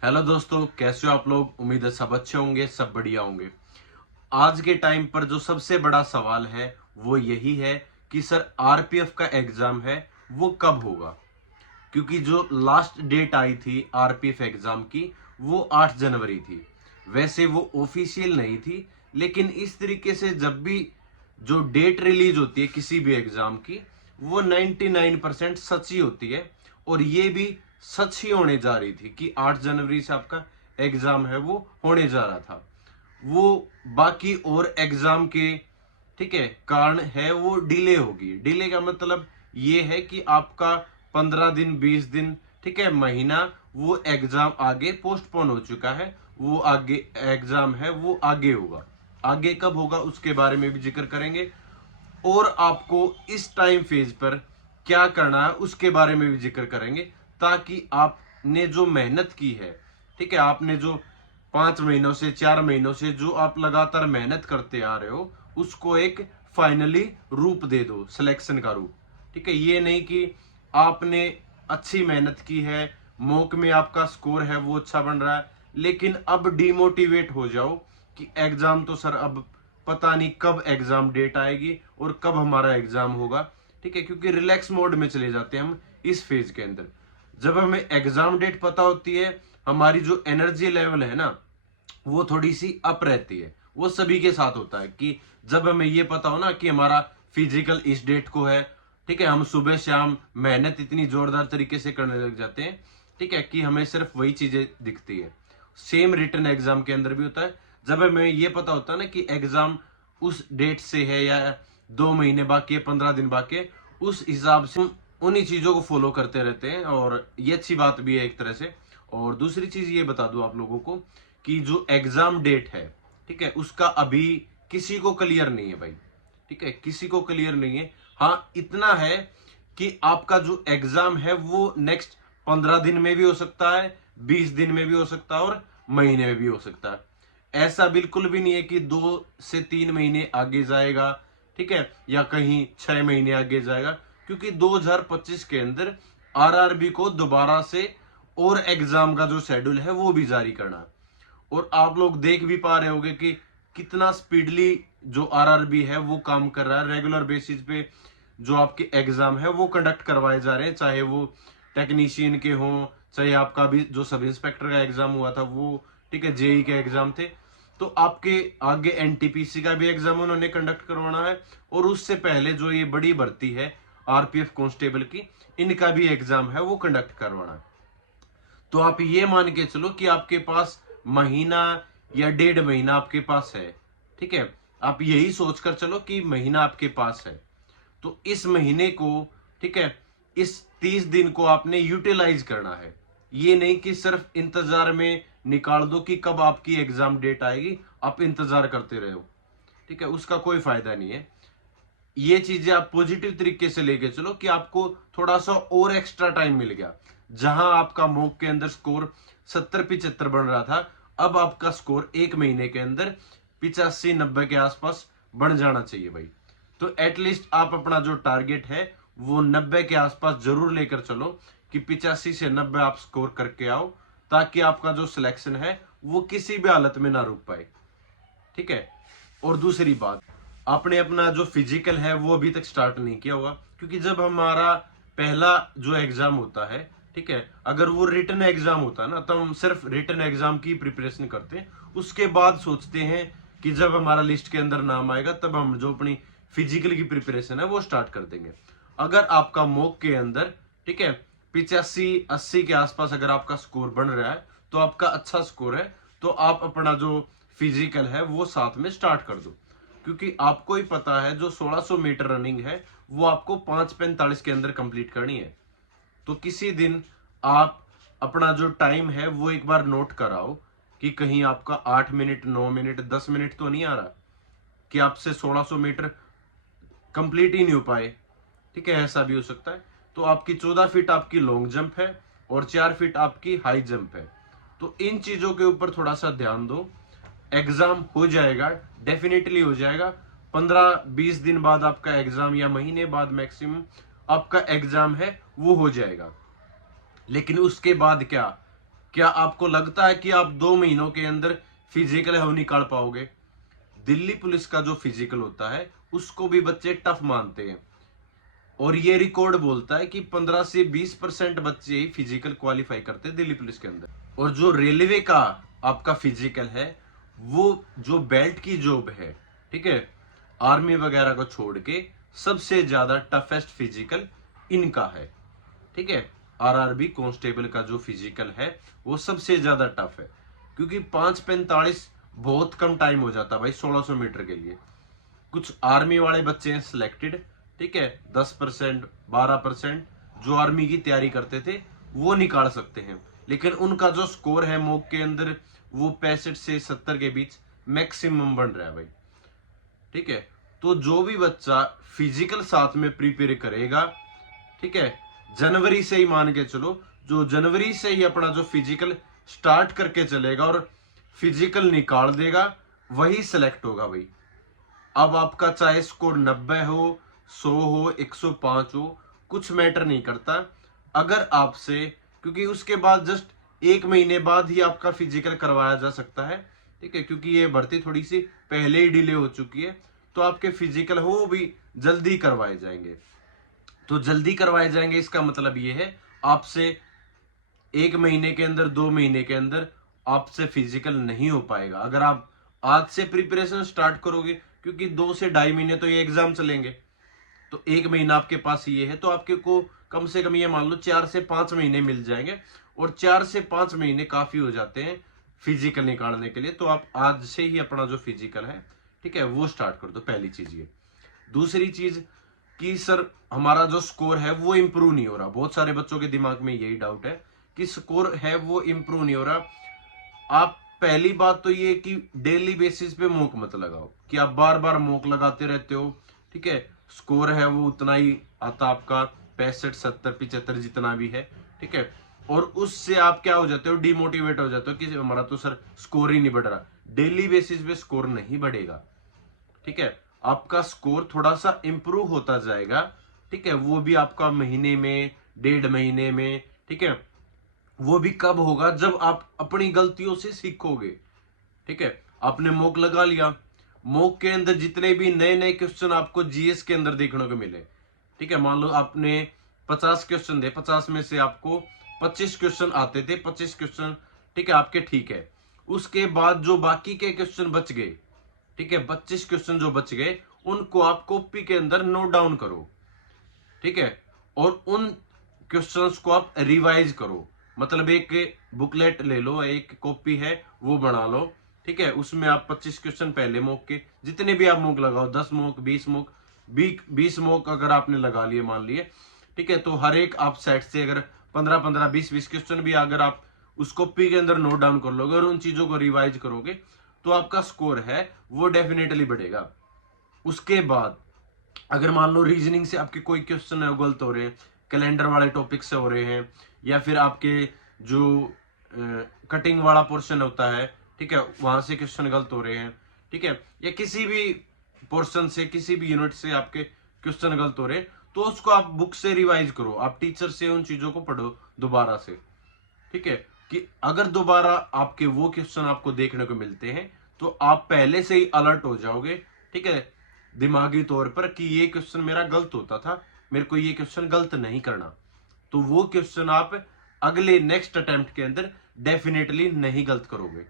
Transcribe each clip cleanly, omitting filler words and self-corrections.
Hello दोस्तों, कैसे हो आप लोग। उम्मीद है सब अच्छे होंगे, सब बढ़िया होंगे। आज के टाइम पर जो सबसे बड़ा सवाल है वो यही है कि सर आरपीएफ का एग्जाम है वो कब होगा। क्योंकि जो लास्ट डेट आई थी आरपीएफ एग्जाम की वो 8 जनवरी थी। वैसे वो ऑफिशियल नहीं थी, लेकिन इस तरीके से जब भी जो डेट रिलीज होती है किसी भी एग्जाम की वो 99% सच ही होती है। और ये भी सच ही होने जा रही थी कि 8 जनवरी से आपका एग्जाम है वो होने जा रहा था। वो बाकी और एग्जाम के ठीक है कारण है वो डिले होगी। डिले का मतलब ये है कि आपका 15 दिन 20 दिन ठीक है महीना वो एग्जाम आगे पोस्टपोन हो चुका है। वो आगे एग्जाम है वो आगे होगा। आगे कब होगा उसके बारे में भी जिक्र करेंगे। और आपको इस टाइम फेज पर क्या करना है उसके बारे में भी जिक्र करेंगे, ताकि आपने जो मेहनत की है ठीक है, आपने जो 5 महीनों से 4 महीनों से जो आप लगातार मेहनत करते आ रहे हो उसको एक फाइनली रूप दे दो, सिलेक्शन का रूप। ठीक है, ये नहीं कि आपने अच्छी मेहनत की है, मॉक में आपका स्कोर है वो अच्छा बन रहा है, लेकिन अब डिमोटिवेट हो जाओ कि एग्जाम तो सर अब पता नहीं कब एग्जाम डेट आएगी और कब हमारा एग्जाम होगा। ठीक है, क्योंकि रिलैक्स मोड में चले जाते हैं हम इस फेज के अंदर। जब हमें एग्जाम डेट पता होती है हमारी जो एनर्जी लेवल है ना वो थोड़ी सी अप रहती है। वो सभी के साथ होता है कि जब हमें ये पता हो ना कि हमारा फिजिकल इस डेट को है, ठीक है, हम सुबह शाम मेहनत इतनी जोरदार तरीके से करने लग जाते हैं ठीक है कि हमें सिर्फ वही चीजें दिखती है। सेम रिटर्न एग्जाम के अंदर भी होता है। जब हमें ये पता होता है ना कि एग्जाम उस डेट से है या 2 महीने बाकी है, 15 दिन बाकी है, उस हिसाब से हम उन्हीं चीजों को फॉलो करते रहते हैं। और ये अच्छी बात भी है एक तरह से। और दूसरी चीज ये बता दूं आप लोगों को कि जो एग्जाम डेट है ठीक है उसका अभी किसी को क्लियर नहीं है भाई। ठीक है, किसी को क्लियर नहीं है। हाँ इतना है कि आपका जो एग्जाम है वो नेक्स्ट 15 दिन में भी हो सकता है, 20 दिन में भी हो सकता है और महीने में भी हो सकता है। ऐसा बिल्कुल भी नहीं है कि 2 से 3 महीने आगे जाएगा ठीक है, या कहीं 6 महीने आगे जाएगा। क्योंकि 2025 के अंदर आरआरबी को दोबारा से और एग्जाम का जो शेड्यूल है वो भी जारी करना है। और आप लोग देख भी पा रहे होंगे कि कितना स्पीडली जो आरआरबी है वो काम कर रहा है। रेगुलर बेसिस पे जो आपके एग्जाम है वो कंडक्ट करवाए जा रहे हैं, चाहे वो टेक्नीशियन के हों, चाहे आपका भी जो सब इंस्पेक्टर का एग्जाम हुआ था वो ठीक है जेई के एग्जाम थे। तो आपके आगे एनटीपीसी का भी एग्जाम उन्होंने कंडक्ट करवाना है। और उससे पहले जो ये बड़ी भर्ती है आरपीएफ कांस्टेबल की, इनका भी एग्जाम है वो कंडक्ट करवाना है। तो आप ये मान के चलो कि आपके पास महीना या 1.5 महीना आपके पास है। ठीक है, आप यही सोचकर चलो कि महीना आपके पास है। तो इस महीने को ठीक है, इस 30 दिन को आपने यूटिलाइज करना है। ये नहीं कि सिर्फ इंतजार में निकाल दो कि कब आपकी एग्जाम डेट आएगी, आप इंतजार करते रहो। ठीक है, उसका कोई फायदा नहीं है। ये चीजें आप पॉजिटिव तरीके से लेके चलो कि आपको थोड़ा सा और एक्स्ट्रा टाइम मिल गया। जहां आपका मॉक के अंदर स्कोर 70-75 बन रहा था, अब आपका स्कोर 1 महीने के अंदर 85-90 के आसपास बन जाना चाहिए भाई। तो एटलीस्ट आप अपना जो टारगेट है वो 90 के आसपास जरूर लेकर चलो कि 85 से 90 आप स्कोर करके आओ, ताकि आपका जो सिलेक्शन है वो किसी भी हालत में ना रुक पाए। ठीक है, और दूसरी बात, आपने अपना जो फिजिकल है वो अभी तक स्टार्ट नहीं किया होगा। क्योंकि जब हमारा पहला जो एग्जाम होता है ठीक है, अगर वो रिटन एग्जाम होता है ना तो हम सिर्फ रिटन एग्जाम की प्रिपरेशन करते हैं। उसके बाद सोचते हैं कि जब हमारा लिस्ट के अंदर नाम आएगा तब हम जो अपनी फिजिकल की प्रिपरेशन है वो स्टार्ट कर देंगे। अगर आपका मॉक के अंदर ठीक है 85-80 के आसपास अगर आपका स्कोर बन रहा है तो आपका अच्छा स्कोर है, तो आप अपना जो फिजिकल है वो साथ में स्टार्ट कर दो। क्योंकि आपको ही पता है जो 1600 मीटर रनिंग है वो आपको 5:45 के अंदर कंप्लीट करनी है। तो किसी दिन आप अपना जो टाइम है वो एक बार नोट कराओ कि कहीं आपका 8 मिनट 9 मिनट 10 मिनट तो नहीं आ रहा कि आपसे 1600 मीटर कंप्लीट ही नहीं हो पाए। ठीक है, ऐसा भी हो सकता है। तो आपकी 14 फीट आपकी लॉन्ग जंप है और 4 फीट आपकी हाई जंप है। तो इन चीजों के ऊपर थोड़ा सा ध्यान दो। एग्जाम हो जाएगा, डेफिनेटली हो जाएगा। 15-20 दिन बाद आपका एग्जाम या महीने बाद मैक्सिमम आपका एग्जाम है वो हो जाएगा। लेकिन उसके बाद क्या क्या आपको लगता है कि आप 2 महीनों के अंदर फिजिकल है वो निकाल पाओगे? दिल्ली पुलिस का जो फिजिकल होता है उसको भी बच्चे टफ मानते हैं, और ये रिकॉर्ड बोलता है कि 15 से 20% बच्चे ही फिजिकल क्वालिफाई करते हैं दिल्ली पुलिस के अंदर। और जो रेलवे का आपका फिजिकल है, वो जो बेल्ट की जॉब है, ठीक है, आर्मी वगैरह को छोड़ के सबसे ज्यादा टफेस्ट फिजिकल इनका है, ठीक है। आरआरबी कांस्टेबल का जो फिजिकल है वो सबसे ज्यादा टफ है, क्योंकि 5:45 बहुत कम टाइम हो जाता है भाई 1600 मीटर के लिए। कुछ आर्मी वाले बच्चे हैं सिलेक्टेड, ठीक है, 10% 12% जो आर्मी की तैयारी करते थे वो निकाल सकते हैं, लेकिन उनका जो स्कोर है मॉक के अंदर वो 65 से 70 के बीच मैक्सिमम बन रहा है भाई, ठीक है। तो जो भी बच्चा फिजिकल साथ में प्रिपेयर करेगा, ठीक है, जनवरी से ही मान के चलो, जो जनवरी से ही अपना जो फिजिकल स्टार्ट करके चलेगा और फिजिकल निकाल देगा वही सिलेक्ट होगा भाई। अब आपका चाहे स्कोर 90 हो, 100 हो, 105 हो, कुछ मैटर नहीं करता अगर आपसे, क्योंकि उसके बाद जस्ट 1 महीने बाद ही आपका फिजिकल करवाया जा सकता है, ठीक है, क्योंकि ये भर्ती थोड़ी सी पहले ही डिले हो चुकी है, तो आपके फिजिकल हो भी जल्दी करवाए जाएंगे। तो जल्दी करवाए जाएंगे इसका मतलब ये है आपसे 1 महीने के अंदर 2 महीने के अंदर आपसे फिजिकल नहीं हो पाएगा अगर आप आज से प्रिपरेशन स्टार्ट करोगे, क्योंकि 2 से 2.5 महीने तो ये एग्जाम चलेंगे, तो 1 महीना आपके पास ये है, तो आपके को कम से कम ये मान लो 4 से 5 महीने मिल जाएंगे, और 4 से 5 महीने काफी हो जाते हैं फिजिकल निकालने के लिए। तो आप आज से ही अपना जो फिजिकल है, ठीक है, वो स्टार्ट कर दो, पहली चीज ये। दूसरी चीज कि सर हमारा जो स्कोर है वो इंप्रूव नहीं हो रहा, बहुत सारे बच्चों के दिमाग में यही डाउट है कि स्कोर है वो इंप्रूव नहीं हो रहा। आप पहली बात तो ये कि डेली बेसिस पे मॉक मत लगाओ कि आप बार बार मॉक लगाते रहते हो, ठीक है, स्कोर है वो उतना ही आता आपका 65 70 75 जितना भी है, ठीक है, और उससे आप क्या हो जाते हो, डिमोटिवेट हो जाते हो कि हमारा तो सर स्कोर ही नहीं बढ़ रहा। डेली बेसिस पे स्कोर नहीं बढ़ेगा, ठीक है, आपका स्कोर थोड़ा सा इंप्रूव होता जाएगा, ठीक है, वो भी आपका महीने में 1.5 महीने में, ठीक है, वो भी कब होगा जब आप अपनी गलतियों से सीखोगे, ठीक है। आपने मॉक लगा लिया, मॉक के अंदर जितने भी नए नए क्वेश्चन आपको जीएस के अंदर देखने को मिले, ठीक है, मान लो आपने 50 क्वेश्चन दे, 50 में से आपको 25 क्वेश्चन आते थे, 25 क्वेश्चन, ठीक है, आपके ठीक है। उसके बाद जो बाकी के क्वेश्चन बच गए, ठीक है, 25 क्वेश्चन जो बच गए उनको आप कॉपी के अंदर नोट डाउन करो, ठीक है, और उन क्वेश्चंस को आप रिवाइज करो। मतलब एक बुकलेट ले लो, एक कॉपी है वो बना लो, ठीक है, उसमें आप 25 क्वेश्चन पहले मॉक के जितने भी आप मॉक लगाओ, 10 मॉक 20 मॉक 20 मॉक अगर आपने लगा लिए मान लिए, ठीक है, तो हर एक आप सेट से अगर 15-15 20-20 क्वेश्चन भी अगर आप उस कॉपी के अंदर नोट डाउन कर लोगे और उन चीजों को रिवाइज करोगे तो आपका स्कोर है वो डेफिनेटली बढ़ेगा। उसके बाद अगर मान लो रीजनिंग से आपके कोई क्वेश्चन है गलत हो रहे हैं, कैलेंडर वाले टॉपिक से हो रहे हैं, या फिर आपके जो कटिंग वाला पोर्शन होता है, ठीक है, वहां से क्वेश्चन गलत हो रहे हैं, ठीक है, या किसी भी पोर्शन से किसी भी यूनिट से आपके क्वेश्चन गलत हो रहे हैं, तो उसको आप बुक से रिवाइज करो, आप टीचर से उन चीजों को पढ़ो दोबारा से, ठीक है, कि अगर दोबारा आपके वो क्वेश्चन आपको देखने को मिलते हैं तो आप पहले से ही अलर्ट हो जाओगे, ठीक है, दिमागी तौर पर कि ये क्वेश्चन मेरा गलत होता था, मेरे को ये क्वेश्चन गलत नहीं करना, तो वो क्वेश्चन आप अगले नेक्स्ट अटेम्प्ट के अंदर डेफिनेटली नहीं गलत करोगे।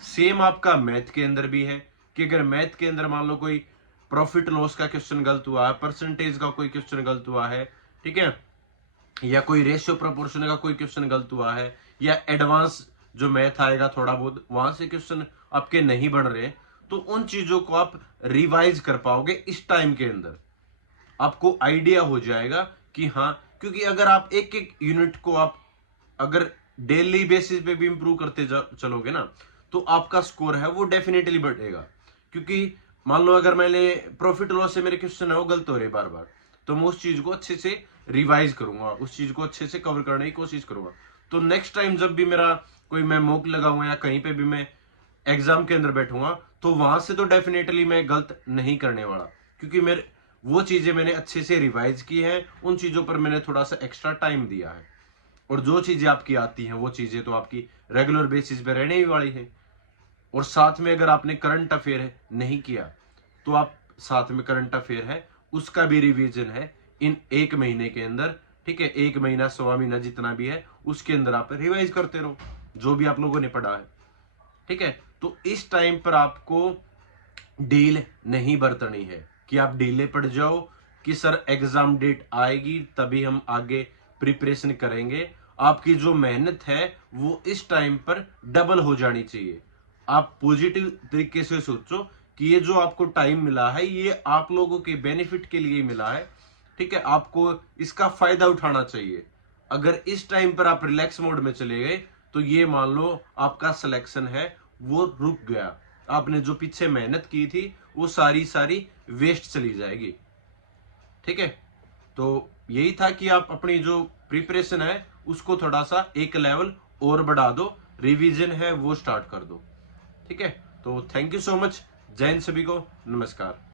सेम आपका मैथ के अंदर भी है कि अगर मैथ के अंदर मान लो कोई प्रॉफिट लॉस का क्वेश्चन गलत हुआ है, परसेंटेज का कोई क्वेश्चन गलत हुआ है, ठीक है, या कोई रेशियो प्रोपोर्शन का कोई क्वेश्चन गलत हुआ है, या एडवांस जो मैथ आएगा थोड़ा बहुत वहां से क्वेश्चन आपके नहीं बन रहे, तो उन चीजों को आप रिवाइज कर पाओगे इस टाइम के अंदर, आपको आइडिया हो जाएगा कि हाँ, क्योंकि अगर आप एक एक यूनिट को आप अगर डेली बेसिस पे भी इंप्रूव करते चलोगे ना, तो आपका स्कोर है वो डेफिनेटली बढ़ेगा। क्योंकि मान लो अगर मैंने प्रॉफिट लॉस से मेरे क्वेश्चन है वो गलत हो रहे बार बार, तो मैं उस चीज को अच्छे से रिवाइज करूंगा, उस चीज को अच्छे से कवर करने की कोशिश करूंगा, तो नेक्स्ट टाइम जब भी मेरा कोई मैं मॉक लगाऊंगा या कहीं पे भी मैं एग्जाम के अंदर बैठूंगा तो वहां से तो डेफिनेटली मैं गलत नहीं करने वाला, क्योंकि मेरे वो चीजें मैंने अच्छे से रिवाइज की हैं, उन चीजों पर मैंने थोड़ा सा एक्स्ट्रा टाइम दिया है। और जो चीजें आपकी आती हैं वो चीजें तो आपकी रेगुलर बेसिस पे रहने ही वाली है। और साथ में अगर आपने करंट अफेयर नहीं किया तो आप साथ में करंट अफेयर है उसका भी रिवीजन है इन 1 महीने के अंदर। ठीक है, 1 महीना, 1.25 महीना जितना भी है उसके अंदर आप रिवाइज करते रहो जो भी आप लोगों ने पढ़ा है। ठीक है, तो इस टाइम पर आपको डील नहीं बरतनी है कि आप डीले पड़ जाओ कि सर एग्जाम डेट आएगी तभी हम आगे प्रिपरेशन करेंगे। आपकी जो मेहनत है वो इस टाइम पर डबल हो जानी चाहिए। आप पॉजिटिव तरीके से सोचो कि ये जो आपको टाइम मिला है ये आप लोगों के बेनिफिट के लिए मिला है। ठीक है, आपको इसका फायदा उठाना चाहिए। अगर इस टाइम पर आप रिलैक्स मोड में चले गए तो ये मान लो आपका सिलेक्शन है वो रुक गया। आपने जो पीछे मेहनत की थी वो सारी वेस्ट चली जाएगी। ठीक है, तो यही था कि आप अपनी जो प्रिपरेशन है उसको थोड़ा सा एक लेवल और बढ़ा दो, रिवीजन है वो स्टार्ट कर दो। ठीक है, तो थैंक यू सो मच। जय हिंद सभी को, नमस्कार।